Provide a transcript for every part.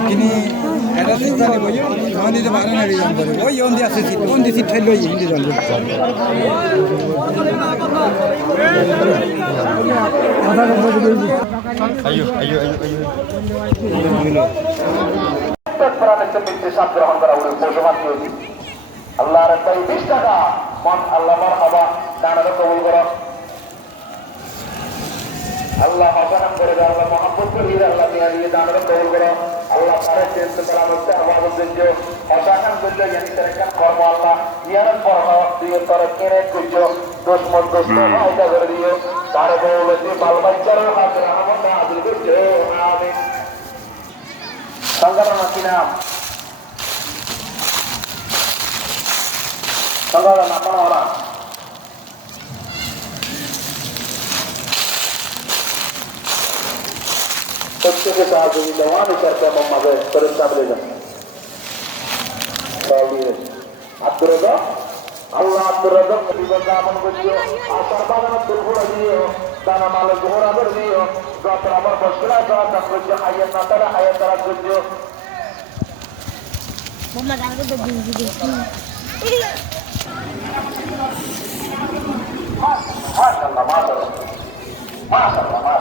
Kini ada sih tadi boyo, jangan di mana nari jangan boyo. Oh, yang dia sih, yang di situ hello ini jangan. Ayo. প্রাণের চেয়ে সাত গ্রহণ করা উনি পশুমান তৈরি আল্লাহর তাই 20 টাকা মন আল্লাহ মারহাবা দানারে কবুল করো আল্লাহ হবানাম করে দাও আল্লাহ মহব্বত করে আল্লাহ নিয়ে দানারে কবুল করো আল্লাহ সারে চিন্তা করা হচ্ছে আওয়াজ দিচ্ছ অসাখান করছো জানি তারেকান কর্ম আল্লাহ ইয়ার পরমা দিয়ে তোর কেনে করছো দুশ্মন দোস্ত আওতা করে দিও তার বউলতি বাল বাচ্চারও হাত রহমত নাযিল করছো আমিন সংগঠন কি নাম সংগঠন আপনার ওরা প্রত্যেকে সহযোগিতা মানুষের মোহাম্মদের ফেরেশতা বলেছেন আব্দুর রাজ্জাক আল্লাহ আব্দুর রাজ্জাক জীবন আমল করিও আশার বাগান তুলফুড়া দিও দানা মালে জোহরা করে দিও যত আমার বসরা যা করছে হায়াত না তারা হায়াত তারা করছো মোহাম্মদ আগে তো দিন মাশাআল্লাহ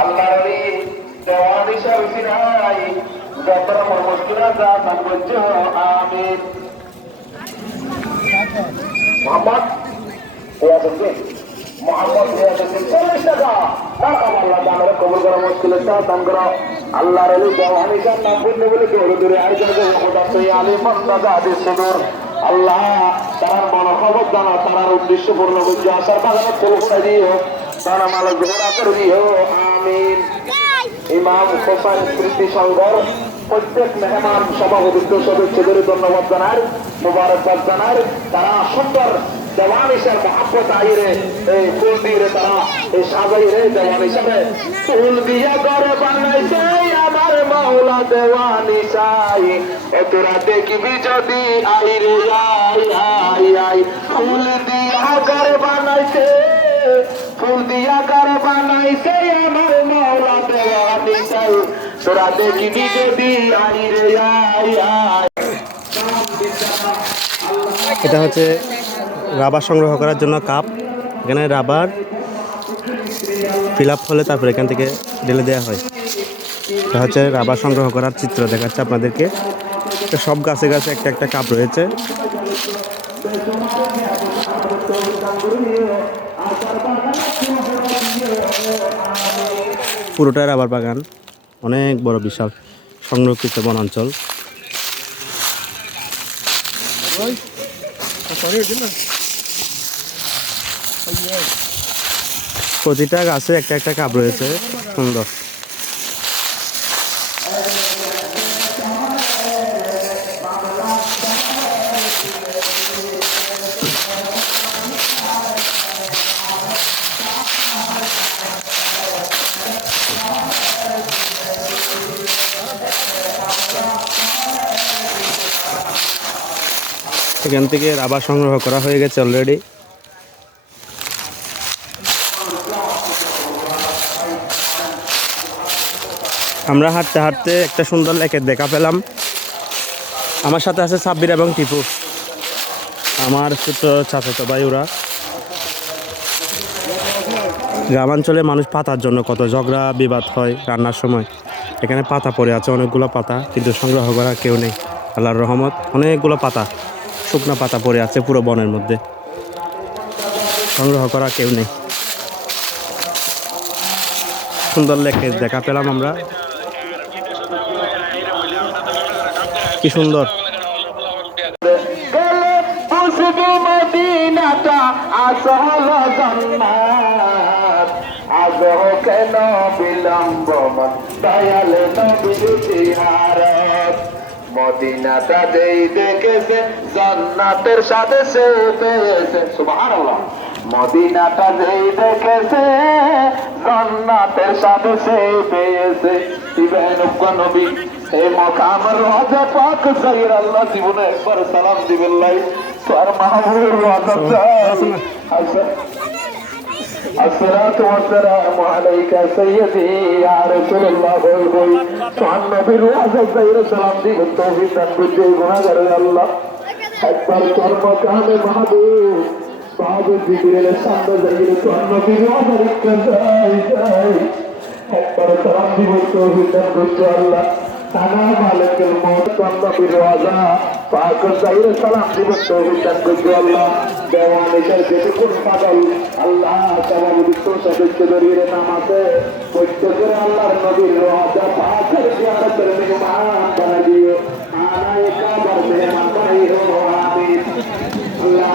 আল্লাহর এই দেওয়ানি শারফিনাই যত আমার মুশকিলা যা করছো আমিন মোহাম্মদ ইয়াসিন মোহাম্মদ ইয়াসিন 40 টাকা আল্লাহ দানের কবুল করা মুশকিল দান করো আল্লাহর এই দেওয়ানি শান নাম বলতে বলে দূরে আয়োজন করে খোদা সেই আলিম মাদ্দাদা হাদিস সুদূর আল্লাহ তার মনোভাব জানা তার উদ্দেশ্য পূর্ণ করছে আশার বাগানে ফুল ফুটাই দিও দানা মালা জোহরা করে দিও আমিন ইমাম হোসেন স্মৃতি সংঘর প্রত্যেক মেহমান সভাপতিত্ব সদস্যদের ধন্যবাদ জানার মুবারকবাদ জানার তারা সুন্দর দেওয়ান হিসাবে মহাব্বত আইরে এই ফুল দিয়ে তারা এই সাজাই রে দেওয়ান হিসাবে ফুল দিয়া করে বানাইছে আমার মাওলা দেওয়ান চাই তোরা দেখবি যদি আইরে আই ফুল দিয়া করে বানাইছে ফুল দিয়া করে বানাইছে আমার মাওলা দেওয়ান চাই তোরা দেখবি যদি আইরে আই এটা হচ্ছে রাবার সংগ্রহ করার জন্য কাপ এখানে রাবার ফিল আপ হলে তারপর এখান থেকে ঢেলে দেওয়া হয় এটা হচ্ছে রাবার সংগ্রহ করার চিত্র দেখাচ্ছে আপনাদেরকে সব গাছে গাছে একটা একটা কাপ রয়েছে পুরোটা রাবার বাগান অনেক বড় বিশাল সংরক্ষিত বনাঞ্চল প্রতিটা গাছে একটা একটা কাপ রয়েছে সুন্দর এখান থেকে রাবার সংগ্রহ করা হয়ে গেছে অলরেডি আমরা হাঁটতে হাঁটতে একটা সুন্দর লেকের দেখা পেলাম আমার সাথে আছে সাব্বির এবং টিপু আমার ছোট চাচাতো ভাই ওরা গ্রামাঞ্চলে মানুষ পাতার জন্য কত ঝগড়া বিবাদ হয় রান্নার সময় এখানে পাতা পড়ে আছে অনেকগুলো পাতা কিন্তু সংগ্রহ করা কেউ নেই আল্লাহর রহমত অনেকগুলো পাতা শুকনো পাতা পড়ে আছে পুরো বনের মধ্যে সংগ্রহ করা কেউ নেই সুন্দর লেকে দেখা পেলাম আমরা কি সুন্দর কেন বিলম্ব দয়াল মদিনাটা যেই দেখেছে জান্নাতের সাথে সে পেয়েছে সুবহানাল্লাহ মদিনাটা যেই দেখেছে জান্নাতের সাথে সে পেয়েছে ইবেন নবী এই মকাম রোজা পাক সাইর আল্লাহ জীবনে একবার সালাম দিবেন লাই আর মাহবুবের ওয়াদা আসসালাতু ওয়াসসালামু আলাইকা সাইয়্যিদি ইয়া রাসূলুল্লাহ বল তোমার নবীর ওয়াদা যাইরে সালাম দিব তৌফিক দান করতে গুনাহগার আল্লাহ একবার কর্মকাণ্ডে মাহবুব বাবু জিবরিলের সামনে যাইরে তোমার নবীর ওয়াদা রেখে যাই একবার সালাম দিব তৌফিক দান করতে আল্লাহ তানা মালিকুল মউত তোমার নবীর ওয়াদা পাক যাইরে সালাম দিব তৌফিক দান করতে আল্লাহ দেওয়ানিকার যেটুকুন পাগল আল্লাহ তাআলা বিশ্ব সদস্য দরিয়ে নামাতে কষ্ট করে আল্লাহর নবীর ওয়াদা পাকের জিয়ারতের মেহমান বানাই দিও আনায়ে কাবার মেহমান বানাই হো আমিন আল্লাহ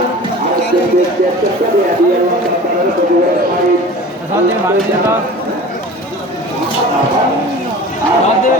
আজকে দেখতে করে দিয়ে আল্লাহ তাআলার কবুল করে আমাদের মালিকা আমাদের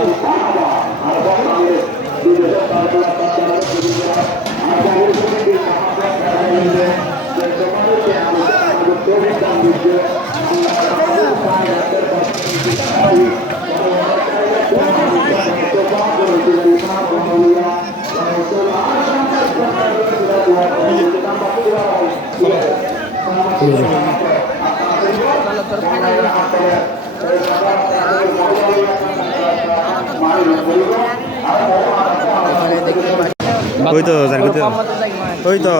ওই তো জারগুতে ওই তো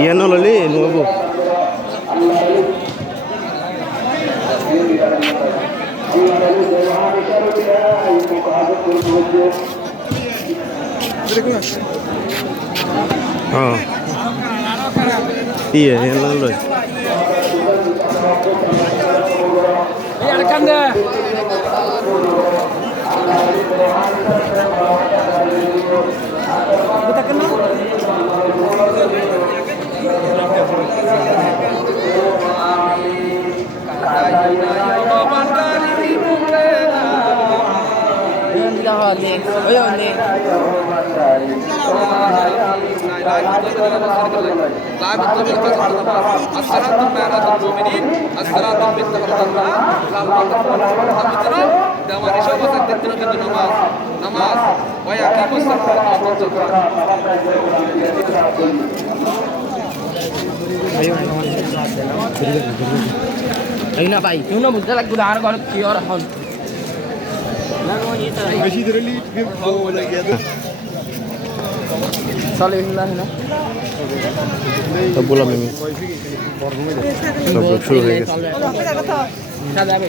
ইয়া নললি নবো হ্যাঁ ইয়ে নললি Ayun na bay. Yung namunta lang ko na ako kiyo rahon. বেশি ধরে লি বলে গিয়ে Salim na na. সব বললাম আমি সব শুরু হয়ে গেছে Sadabe.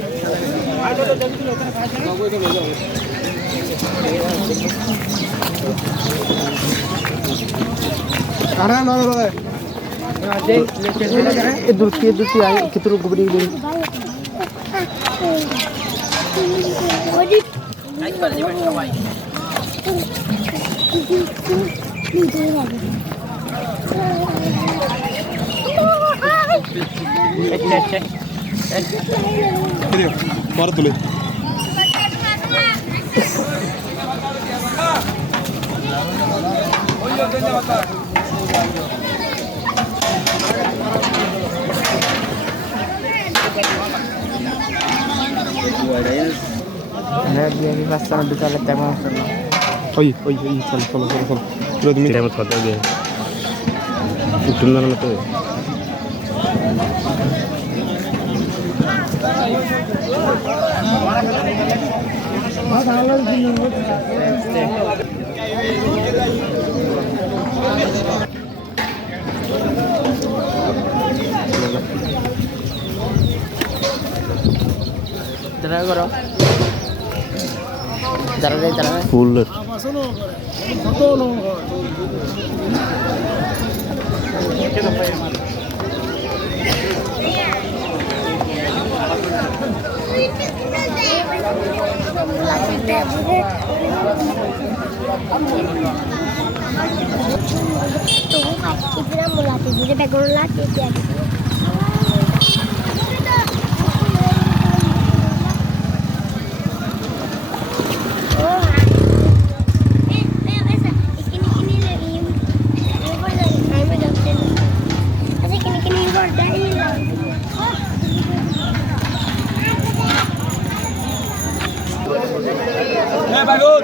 আরে না না Idul ay kituro gubri din. মার তুলে Dia ni pasal betul letak masuk. ওই ওই ওই চল চলো চলো চলো পুরো তুমি টাইম খাওয়া দাও উঠুন না তো Tara karo. Tara. ফুল আমার